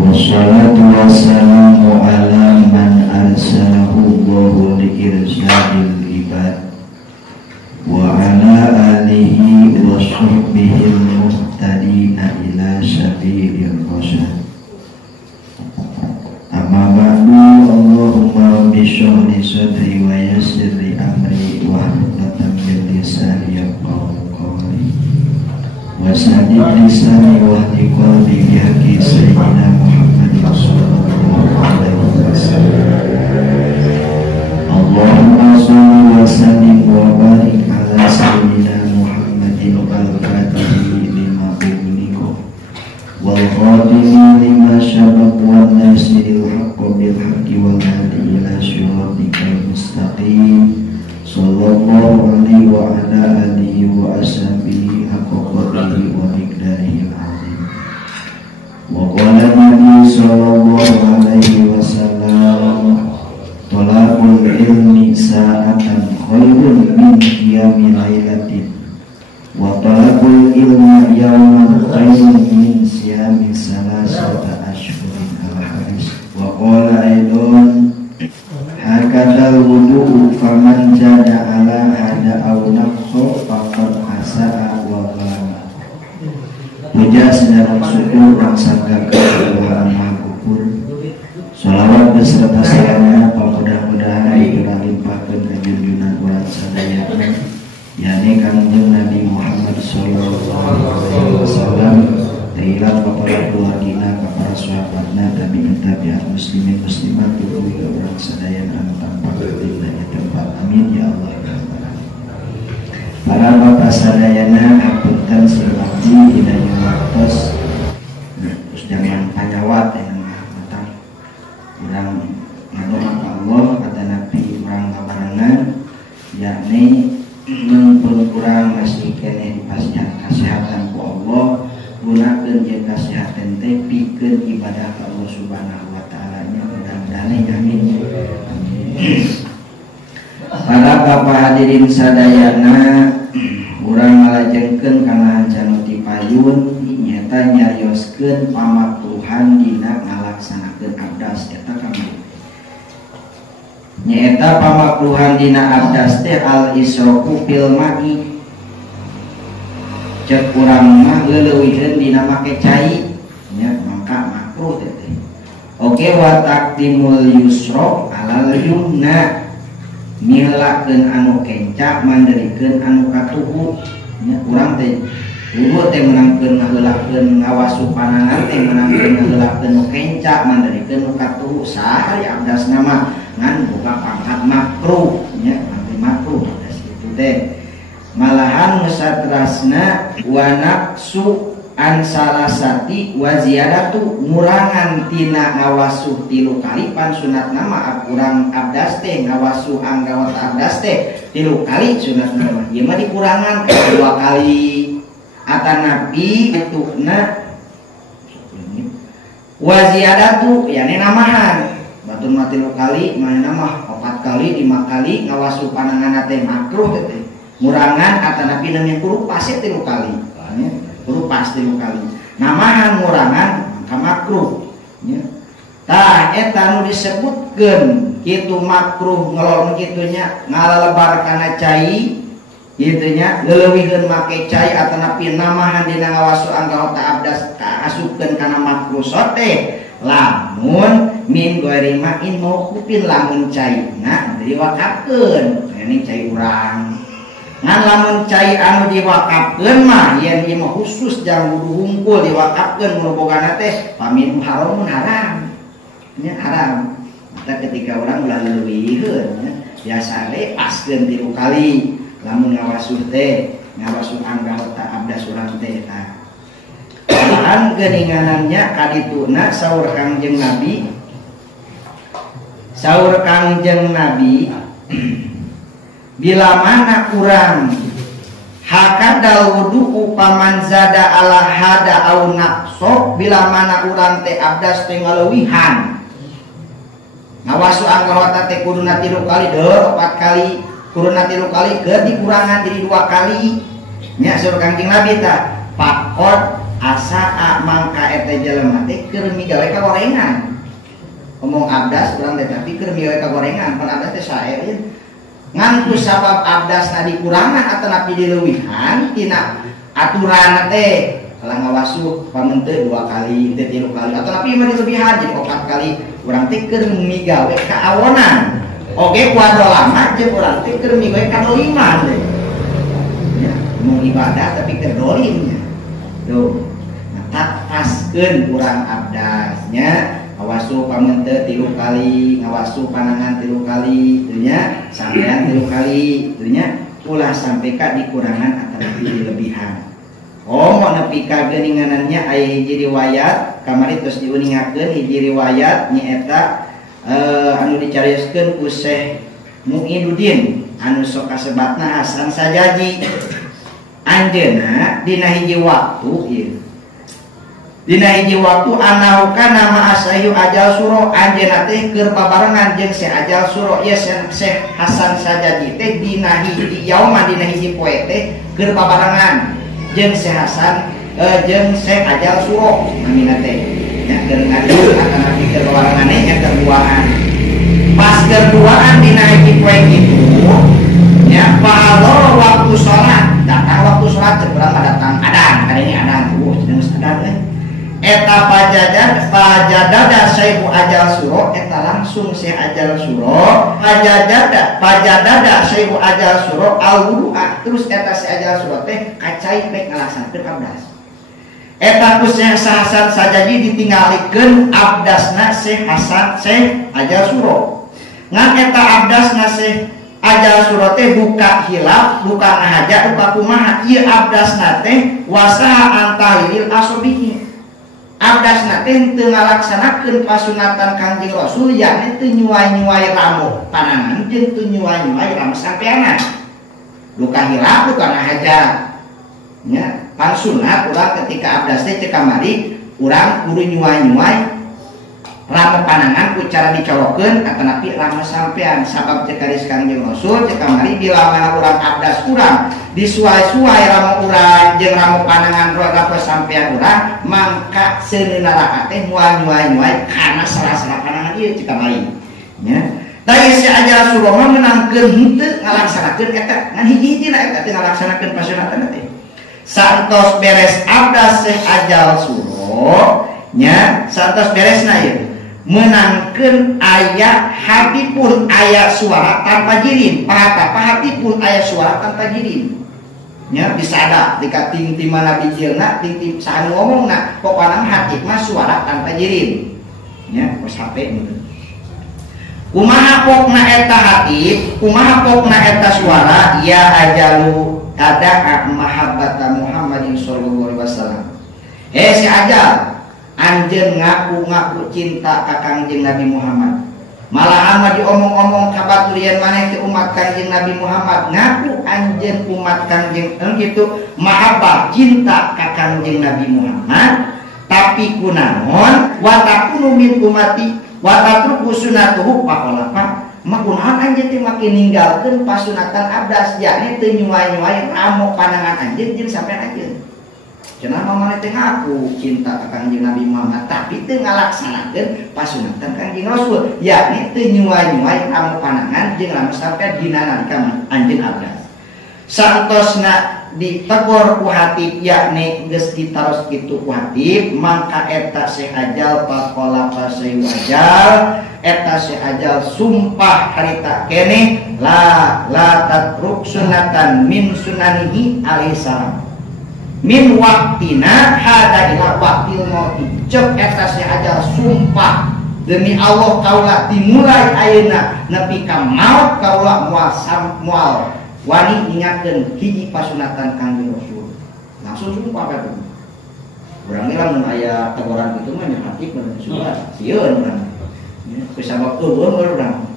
Wassalatu wassalamu ala man arsalahu Allahu liirsyadil ibad wa ala alihi wa sahbihi al-muhtadina ila sabilir rasyad. Amma ba'du, Allahumma rabbi shrah li sadri wa yassir li amri wahlul 'uqdatam min lisani yafqahu qawli wa saddid lisani wa hdi qalbi bi haqqi sayyidina Muhammadin sallallahu alaihi wasallam. Allahumma shalli wa sallim wa barik ala sayyidina Muhammadin al-Fatih lima ughliqa wal khatimi lima sabaq wan nasiril haqq bil haqqi wal hadi ila siratikal mustaqim. Sallallahu alaihi wa ala alihi wa ashabihi haqqa qadrihi wa miqdarihi al-azim. Wa qala Nabi sallallahu alaihi wasallam, talabul ilmi sa'atan khairun min qiyami lailatin wa talabul ilmi yawman khairun min siyami salasata ashhurin al-hadis. Wa qala aidan hakadal wudu faman jada ala hada aw nafsu faqad asaa wa ghala. Puja sedang syukur dan sangka kepada Maha Kupur. Sholawat beserta salamnya mudah-mudahan diberikan limpahkan ke junjungan urang sadayana yakni Kanjeng Nabi Muhammad sallallahu alaihi wasallam, teilah kepada keluargina, kepada sahabatna, tabi'in muslimin muslimat tubuh urang sadayana anu tanpa ketindak tempat. Amin ya Allah ya Rabbal alamin. Para bapak sadayana hapunten silabdi hidayah waktos terus jangan panyawat yang matang urang ngadongak ka Allah kata Nabi urang kabarengan yakni mun urang masih keneh dipasihan kasehatan ku Allah, gunakeun jeung kasehatan teh pikeun ibadah ka Allah Subhanahu wa taala nya mudah-mudahan amin. Para bapak hadirin sadayana, urang ngalajengkeun kana hancana ti payun nyata nyarioskeun pamakruhan dina ngalaksanakeun abdas eta kamari. Nyaeta pamakruhan dina abdas teh al israfu fil ma'i. Cek urang mah leuleuwihkeun dina make cai nya mangka makruh teh. Oke, wa taqdimul yusra alal yumna. Milakeun anu kenca manderikeun anu katuhu nya urang teh dulu teh menangkeun ngaheulakeun ngawasuh panangan teh menangkeun ngaheulakeun nu kenca manderikeun nu katuhu saha ya abdas nama ngan boga pangkat makruh nya mangke makruh abdas kitu teh. Malahan nusatrasna wa naqsu an salasati wa ziyadatu ngurangan tina ngawasuh 3 kali pan sunat nama kurang abdas teh ngawasuh anggawat abdas teh 3 kali sunat nama ieu mah dikurangan ka 2 kali atanapi ituna wa ziyadatu yani namahan batun mah 3 kali manehna mah 4 kali 5 kali ngawasuh panangan teh makruh teh ngurangan atanapi nami kudu pasti 3 kali kudu pasti 3 kali namahan ngurangan maka makruh nya tah eta nu disebutkeun kitu makruh ngelolong kitunya ngalalebar kana cai kitu nya leuleuwihkeun make cai atanapi namahan dina ngawasuh anggota abdas kaasupkeun kana makruh sote lamun min ghairi ma'in mauqufin lamun caina diwakafkeun ini cai urang ngan lamun cai anu diwakafkeun mah yen ieu mah khusus jang kudu hungkul diwakafkeun mun bogana teh pamin haram nya haram. Maka ketika orang ulah leuwihkeun nya biasa we paskeun 3 kali lamun ngawasuh teh ngawasuh anggota abdas urang teh tah Malahan geuninganannya kadituna saur Kangjeng Nabi bila mana kurang hakadal wudu paman zada ala hada au naqso bila mana urang teh abdas teh ngalewihan ngawasu anggarota teh kuduna 3 kali deuh 4 kali kuduna 3 kali keur dikurangan jadi 2 kali nya saur Kangjeng Nabi tah pakot asa mangka eta jelema teh keur migawe ka gorengan ngomong abdas urang teh tapi keur migawe ka gorengan pan abdas teh sae ieu ngan ku sabab abdasna dikurangan atau napi dileuwihan tina aturan teh kalau ngawasuh pamenteun 2 kali teh 3 kali atau napi mah dilebihan jadi 4 kali urang teh keur migawe ka awonan oge kuadu lama jeung urang teh keur migawe ka doliman teh ya mau ibadah tapi keur dolimnya tuh nah tak paskeun urang abdasnya ngawasuh pamenteun 3 kali ngawasuh panangan 3 kali teu nya sampean 3 kali teu nya ulah sampai ka dikurangan atau dilebihan. Oh mau nepi ka geuninganannya aya hiji riwayat kamari tos diuningakeun hiji riwayat nyaeta anu dicarioskeun ku Syekh Muinuddin anu sok kasebatna Hasan Sajaji anjeunna dina hiji waktu ieu dina hiji waktu anauka nama asayu ajal suro anjeunna teh keur babarengan jeung Syekh ajal suro ieu Syekh Hasan Sajaji teh dina hiji yauma dina hiji poe teh keur babarengan jeung Syekh Hasan jeung Syekh ajal suro namina teh nya keur ngadu akan abi keur babarengan nya keur duaan pas keur duaan dina hiji poe kitu nya pahalor waktu salat datang waktu salat cek urang datang adan kadene adan cenah adan eta pajadada Syekh ajal suro eta langsung Syekh ajal suro pajadada Syekh ajal suro al wudu'a terus eta Syekh ajal suro teh kacai pek ngalaksanakeun abdas eta ku Syekh Hasan Sajaji ditinggalikeun abdasna Syekh ajal suro ngan eta abdasna Syekh ajal suro teh buka hilaf buka ngahaja buka kumaha ieu abdasna teh wasaha antalil asobihi abdasna teh teu ngalaksanakeun pasunatan Kangjeng Rasul yakni teu nyuai-nyuai ramo panangan jeung teu nyuai-nyuai ramo sampeanan luka hilaf luka ngahaja nya pan sunat urang ketika abdas teh cek kamari urang kudu nyuai-nyuai ramo panangan ku cara dicolokeun atanapi ramo sampean sabab cek hadis Kangjeng Rasul cek kamari bila mana urang abdas urang disuai-suai ramo urang jeung ramo panangan ramo sampean urang mangka seunara teh nyuai-nyuai kana salah-salah panangan ieu cek kamari nya tah si ajal suro mah menangkeun henteu ngalaksanakeun eta ngan hiji-hijina eta teh ngalaksanakeun pasunatan teh santos beres abdas Syekh ajal suro nya santos beresna ieu menangkeun aya hatipun aya suara tanpa jirim pahatipun aya suara tanpa jirim nya bisa ada dikating timana bijilna ting saha ngomongna pokona hati mah suara tanpa jirim nya pos HP gitu kumaha pokna eta hati kumaha pokna eta suara ya ajalu ada mahabbata Muhammadin sallallahu alaihi wasallam si ajal anjeun ngaku-ngaku cinta ka Kangjeng Nabi Muhammad malahan mah diomong-omong kabaturian maneh ke umat Kangjeng Nabi Muhammad ngaku anjeun umat Kangjeng kitu mahabbah cinta ka Kangjeng Nabi Muhammad tapi kunaon wa takunu min umati wa tatruku sunnatuhu faqalafa makunaon anjeun teh makin ninggalkeun pasunatan abdas yakni teu nyuai-nyuai ramo panangan anjeun jeung sampean anjeun cenah mamane teh ngaku cinta ka Kangjeng Nabi Muhammad tapi teu ngalaksanakeun pasunatan Kangjeng Rasul yakni teu nyuai-nyuai ramo panangan jeung ramo sampean dina nalika anjeun abdas santosna ditegur ku hatib yakni geus ditaros kitu ku hatib mangka eta Syekh ajal faqala Syekh ajal eta Syekh ajal sumpah harita keneh la tatruk sunatan min sunanihi alaihi salam min waktina hada ila waktil mauti cek eta Syekh ajal sumpah demi Allah kaula dimulai ayeuna nepi ka maut kaula moal wani ingatkeun hiji pasunatan Kangjeng Rasul langsung sumpah kabeh Urang ge lamun aya teguran kitu mah nyepati mun sudah sieun urang. Nya bisa waktu urang.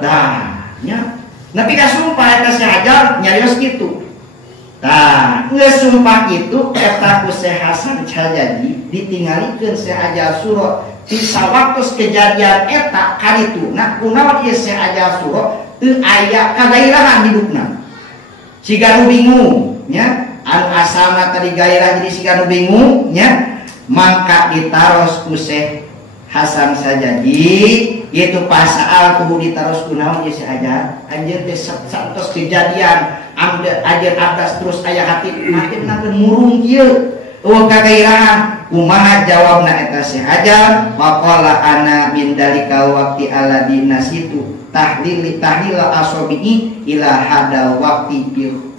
Tah, nya nepi ka sumpah eta sahaja nyarios kitu. Tah, geus sumpah kitu eta ku Syekh Hasan Sajadi ditinggalikeun Syekh Ajal Suro ti sawaktos kejadian eta karituna kunaon ieu Syekh Ajal Suro teu aya kagairahan hidupna. Siga nu bingung nya anu asalna tadi gairah jadi siga nu bingung nya mangka ditaros ku Syekh Hasan Sajadi itu pasaal kudu ditaros ku naon ieu saja anjeun teh satos kejadian anjeun atas terus aya hati makin nakeun murung kieu eueuh kagairahan kumaha jawabna eta saja faqala ana min dalika waqti alladzi nasitu tahlil asabihi ila hadal waqti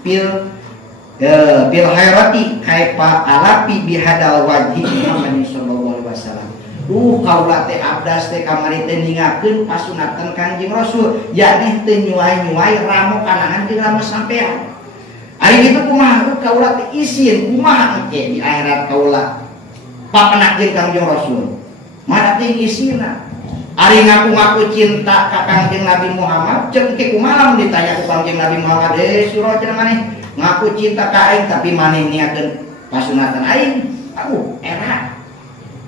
bil hayrati kaifa alapi bihadal wajhi Muhammad sallallahu alaihi wasallam. Kaula teh abdas teh kamari teh ningakeun pasunatan Kangjeng Rasul, yakni teu nyuai-nyuai ramu kanangan jeung ramu sampean. Ari kitu kumaha kaula teh isin kumaha engke di akhirat kaula papenakeun Kangjeng Rasul. Mana teh isina? Ari ngaku-ngaku cinta ka Kangjeng Nabi Muhammad, ceuk engke kumaha mun ditanya ku Kangjeng Nabi Muhammad, surah cenah maneh ngaku cinta ka aing tapi maneh niakeun pasunatan aing. Era.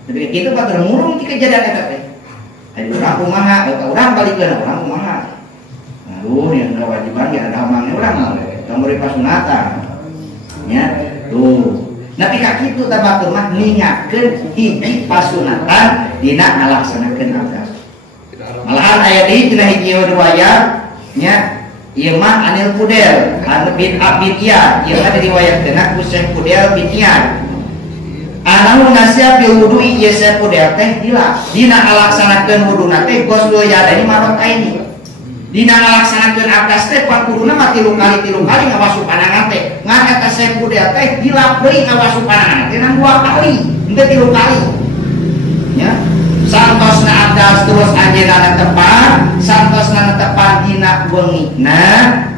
Tapi kitu batur murung ti kejadian eta teh. Ari urang kumaha, eta urang balikeun urang kumaha. Aduh, nya kewajiban ge ada hamangna urang we. Kamari pasunatan. Nya, tuh. Napi ka kitu teh batur mah ningakeun hiji pasunatan dina ngalaksanakeun abdas. Malahan aya deui tina hiji riwayat nya ieu mah Anil Fudel bin Abidiyah, ieu mah diriwayatkeun ku Syekh Fudel bin Iyad. Anu nasihat bil wudu'i ieu Syekh Fudel teh dina ngalaksanakeun wuduna teh goslu yadani marataini. Dina ngalaksanakeun abdas teh pakuduna mah tilu kali ngawasu panangan teh. Ngan eta Syekh Fudel teh dilap deui ngawasu panangan teh nang 2 kali, henteu 3 kali. Nya, santosna abdas terus anjeunna netepan, santosna netepan dina weungina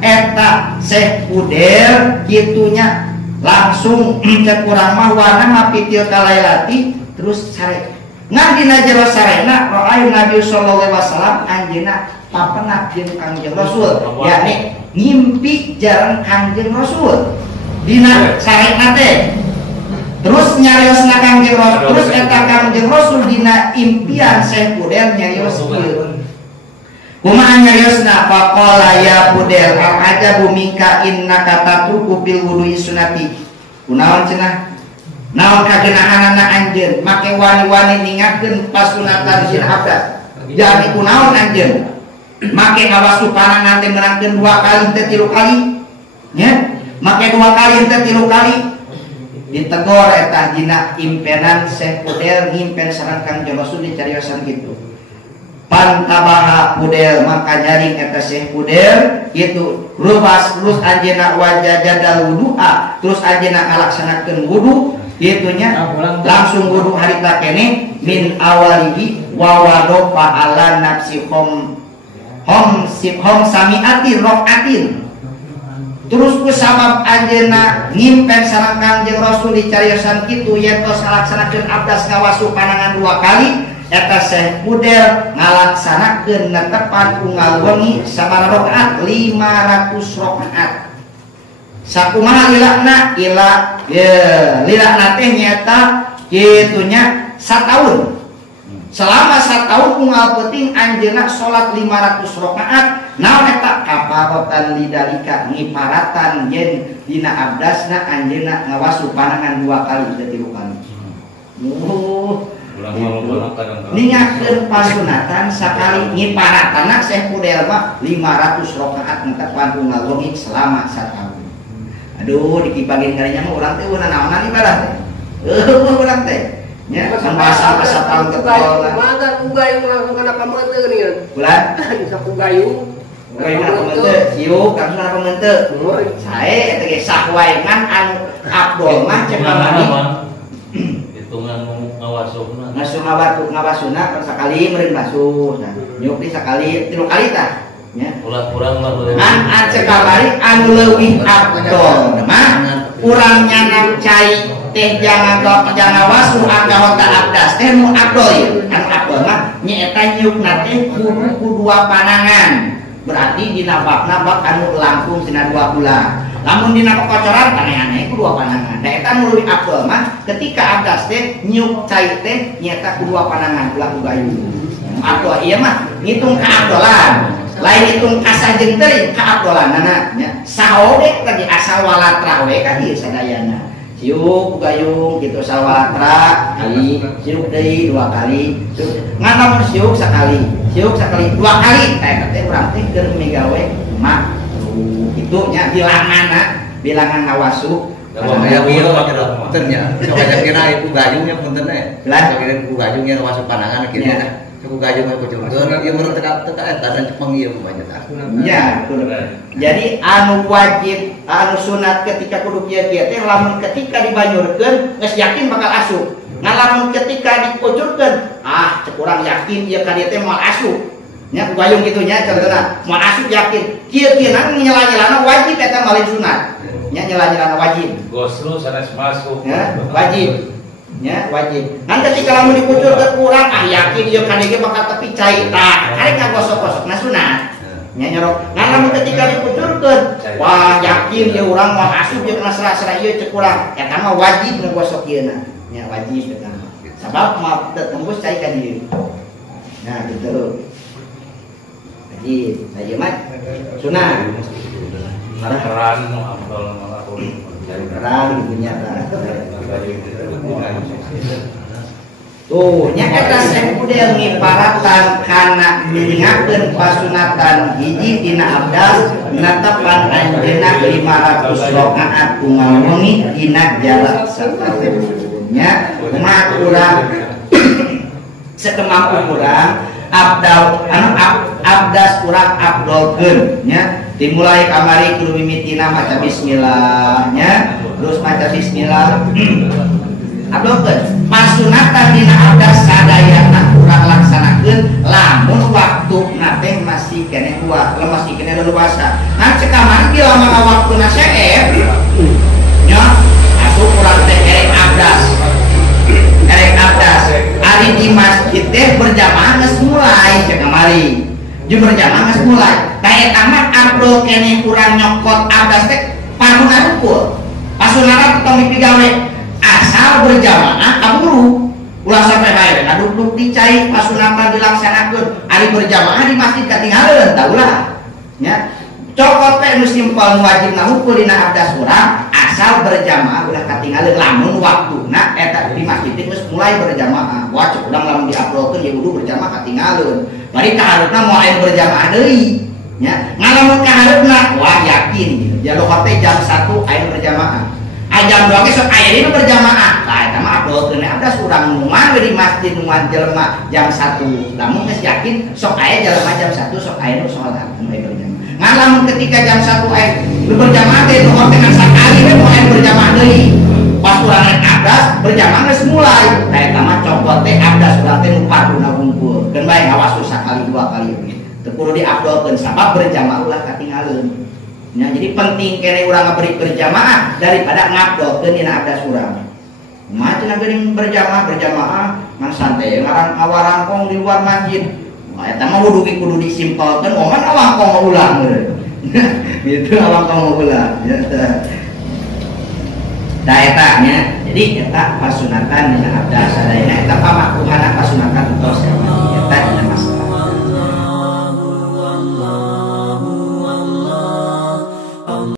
eta Syekh Fudel kitunya langsung cek kurang mah warna mapitil kalailati terus sare. Ngan dina jero sarena ro'ay Nabi sallallahu alaihi wasallam anjeunna papenah jeung Kangjeng Rasul, yakni ngimpi jarang Kangjeng Rasul. Dina sarena teh terus nyariosna Kangjeng Rasul, terus eta Kangjeng Rasul dina impian Syekh Fudel nyarios kieu. Kumaha nyariosna faqala ya Fudel al-ajabu minka innaka tatruku bil wudu'i sunnati. Kunaon cenah? Naon kagenahanna anjeun make wani-wani ningakeun pasunatan sin abdas. Jadi kunaon anjeun? Make ngawasu panangan teh menangkeun 2 kali teh 3 kali. Nya, make 2 kali teh 3 kali. Ditegor eta dina impenan Syekh Fudel ngimpen sareng Kangjeng Rasul dicariosan kitu. Pantabaha Fudel maka nyaring eta Syekh Fudel itu rubas terus anjeunna wajah jadal wudu'a terus anjeunna ngalaksanakeun wudu itunya langsung wudu harita kene min awalihi wa wadofa ala nafsi hom samiati rokaatin. Terus ku sabab anjeunna ngimpen sareng Kangjeng Rasul dicariosan kitu yentos ngalaksanakeun abdas ngawasu panangan 2 kali eta Syekh Fudel ngalaksanakeun netepan unggal wengi sabaraha rakaat 500 rakaat. Sakumaha lilakna lilakna teh nyata kitunya 1 tahun. Selama 1 tahun unggal peuting anjeunna salat 500 rakaat. Naon eta kafaratan lidalika ngiparatan yen dina abdasna anjeunna ngawasu panangan 2 kali teu 3 kali. Ningakeun pasunatan sakali ngiparatana Syekh Fudel mah 500 rakaat netepan unggal wengi selama 1 tahun. Aduh dikibagin kalinya mah urang teh ulah naonan ibadah teh. Urang teh nya bahasa tahun ketol. Mangga ugayung langsung kana pameuteuh geuningan. Ulah Bisa ugayung. Ugayung kana pameuteuh, ieu langsung kana pameuteuh. Sae eta ge sahwae ngan anu Abdul mah cek mani. Hitungan ngawasuna. Ngawasuna sakali meureun basuh. Nah, nyuk di sakali 3 kali tah. Nya. Ulah kurang lah boleh. Cek kamari anu leuwih Abdul mah urang nyanam cai teh jangan wasu anggota abdas teh nu abdol ya anu abdol mah nyaeta nyukna teh kudu dua panangan berarti dina bab anu langkung tina 2 bulan lamun dina kocoran aneh-aneh ku 2 panangan da eta nu leuwih abdol mah ketika abdas teh nyuk cai teh nyaeta ku 2 panangan ulah ugayu abdol ieu mah ngitung kaabdolan lain hitung kasajeng teh kaabdolanana nya saode tadi asal walatra we ka ieu sadayana siuk gayung gitu sawalatra kali siuk deui 2 kali ngan lamun siuk sekali 2 kali teh urang teh keur migawe mak itu nya bilangan ngawasu aya ieu punten nya sok kira ibu gayungnya punten teh sok kira ibu gayungnya ngawasu panangan kieu teh ku gayung aku contohna ieu meureun teka eta dan cepeng ieu banyak ya betul. Jadi anu wajib anu sunat ketika kudu kieu-kieu teh lamun ketika dibanyurkeun geus yakin bakal asup. Nah lamun ketika dikucurkeun cek urang yakin ieu ka dieu teh moal asup. Nya ku gayung kitu nya contohna moal asup yakin. Kieu-kieunan nyela-nyelana wajib eta malih sunat. Nya nyela-nyelana wajib. Goslu sanes masuk. Ya, wajib. Ya wajib. Nanti ketika lamun dikucur ke kurang yakin ieu ka dieu bakal tepi cai tah karek ngagosok-gosokna sunat nya nyorok ngan lamun ketika dikucurkeun wah yakin ieu urang moal asup ieu kana sera-sera ieu cek urang eta mah wajib ngagosok ieuna nya wajib eta sabab mah tembus cai ka dieu nah gitu wajib ieu mah sunat Keran abdol ngalakuin keran gitu nya tuh nya eta sekudel ngiparatan kana ningakeun pasunatan hiji dina abdas natepan anjeunna 500 rakaat tunggal wengi dina jarak setahun nya kumaha urang sakemampu urang abdal abdas urang abdolkeun nya dimulai kamari kudu mimitina maca bismillah nya terus maca bismillah abdolkeun pasunatan dina abdas sadayana urang laksanakeun lamun waktuna teh masih keneh masih keneh leluasa nah cek kamari bila mangga waktuna seep nya asup urang teh erek abdas ari di masjid teh berjamaah geus mulai cek kamari jeung berjamaah geus mulai ta eta mah abdol keneh urang nyokot abdas teh panuna rukul pasunatan tong dipigawe asal berjamaah kaburu ulah sampai bae duduk dicai pasunatan dilaksanakeun ari berjamaah di masjid katinggaleuan tah ulah nya cokot teh nu simpel wajibna hukul dina abdas urang asal berjamaah ulah katinggaleuan lamun waktuna eta di masjid geus mulai berjamaah wajib urang lamun diuploadkeun ieu kudu berjamaah katinggaleuan bari kaharepna moal berjamaah deui nya ngalamun kaharepna wah yakin gitu jalur teh jam 1 aya berjamaah jam 2 besok aya dina berjamaah lah eta mah uploadkeun abdas urang numan di masjid numan jelema jam 1 lamun geus yakin sok aya jelema jam 1 sok aya nu salat mulai berjamaah ngalamun ketika jam 1 aya berjamaah teh nu ordenan sakali we moal berjamaah deui pas urang abdas berjamaah geus mulai lah eta mah cokot teh abdas urang teh nu paduna ngumpul keun bae ngawasu sakali 2 kali teu kudu diuploadkeun sabab berjamaah ulah katinggaleuan. Nah, jadi penting kene urang beri berjamaah daripada ngabdolkeun dina abdas urang. Macana geuning berjamaah ngan santai ngarang awarangkong di luar masjid. Wah eta mah kudu disimpelkeun momen awangkong ulang gitu awangkong ulang. Da eta nya. Jadi eta pasunatan dina abdas sadayana eta pamakruhana pasunatan tos